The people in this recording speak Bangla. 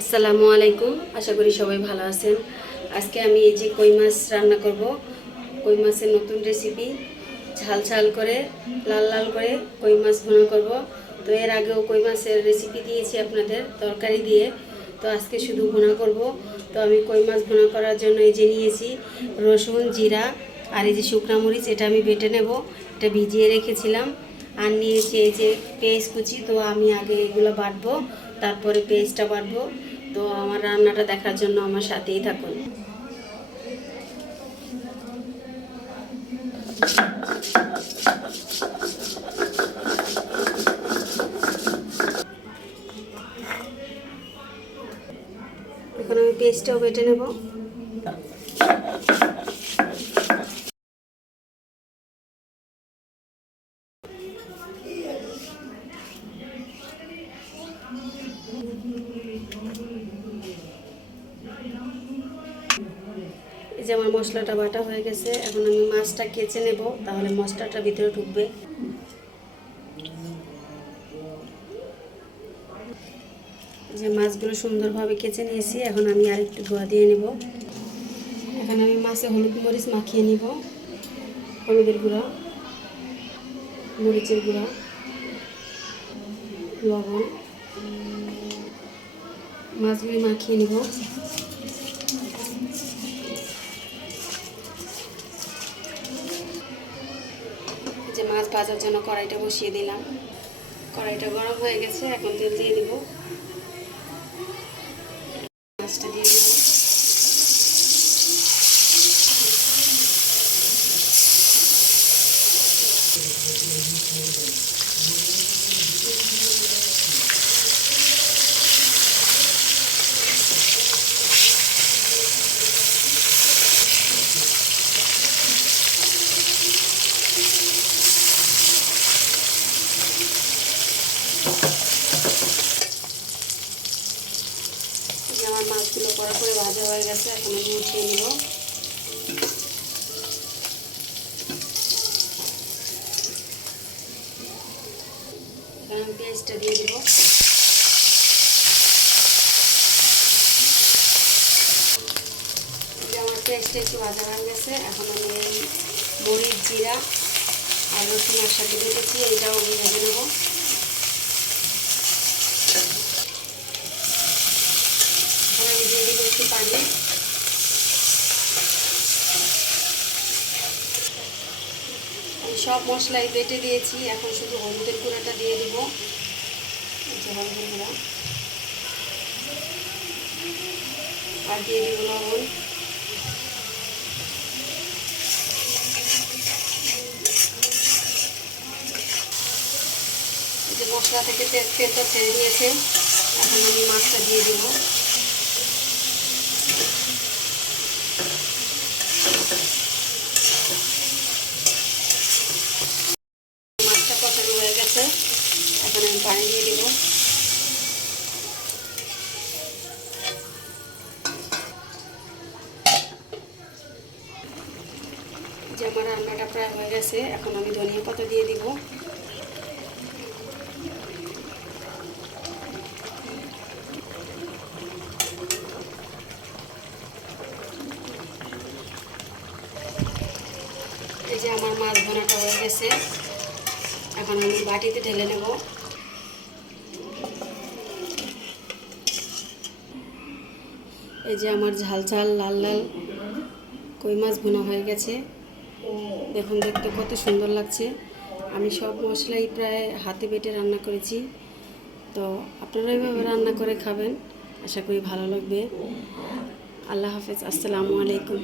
আসসালামু আলাইকুম, আশা করি সবাই ভালো আছেন। আজকে আমি এই যে কই মাছ রান্না করব, কই মাছের নতুন রেসিপি ঝাল ঝাল করে, লাল লাল করে কই মাছ ভুনা করব। তো এর আগেও কই মাছের রেসিপি দিয়েছি আপনাদের তরকারি দিয়ে। তো আজকে শুধু ভুনা করব। তো আমি কই মাছ ভুনা করার জন্য এই যে নিয়েছি রসুন, জিরা আর এই যে শুকনা মরিচ, এটা আমি বেটে নেব। এটা ভিজিয়ে রেখেছিলাম। আর নিয়েছি এই যে পেঁয়াজ কুচি, তো আমি আগে এগুলো বাটবো। তারপরে পেঁয়াজটা বাড়বো তো আমার রান্নাটা দেখার জন্য আমার সাথেই থাকুন। এখন আমি পেস্টটাও বেটে নেব। যে আমার মশলাটা বাটা হয়ে গেছে, এখন আমি মাছটা কেচে নেব, তাহলে মশলাটা ভিতরে ঢুকবে। যে মাছগুলো সুন্দরভাবে কেচে নিয়েছি, এখন আমি আরেকটু ধোয়া দিয়ে নেব। এখন আমি মাছে হলুদ মরিচ মাখিয়ে নিব, হলুদের গুঁড়া, মরিচের গুঁড়া, লবণ। মাছগুলি মাখিয়ে নিব। যে মাছ ভাজার জন্য কড়াইটা বসিয়ে দিলাম। কড়াইটা গরম হয়ে গেছে, এখন তেল দিয়ে দিব। মাছটা দিয়ে দিব। এই যে আমার মাছগুলো কড়া করে হয়ে গেছে, এখন আমি উঠিয়ে নিব। এখন পেঁয়াজটা দিয়ে দিব। আমার পেঁয়াজটা একটু ভাজা হয়ে গেছে, এখন আমি মরিচ, জিরা আর রসুন একসাথে বেটেছি, এইটাও আমি ভেজে নেব এখন আমি দিয়ে দিব একটু পানি। সব মশলাই বেটে দিয়েছি। এখন শুধু হলুদের গুঁড়াটা দিয়ে দিব। হলুদের গুঁড়া। আর দিয়ে দিব লবণ। মশলা থেকে তেল তেলটা ছেড়ে দিয়েছে এখন আমি মাছটা দিয়ে দিব মাছটা কষানো হয়ে গেছে এখন আমি পানি দিয়ে দিব। যে আমার রান্নাটা প্রায় হয়ে গেছে, এখন আমি ধনিয়া পাতা দিয়ে দিব। এই যে আমার মাছ ভোনাটা হয়ে গেছে। এখন আমি বাটিতে ঢেলে নেব। এই যে আমার ঝাল ঝাল, লাল লাল কই মাছ ভুনা হয়ে গেছে। দেখুন, দেখতে কত সুন্দর লাগছে। আমি সব মশলাই প্রায় হাতে বেটে রান্না করেছি। তো আপনারা এইভাবে রান্না করে খাবেন। আশা করি ভালো লাগবে। আল্লাহ হাফেজ, আসসালামু আলাইকুম।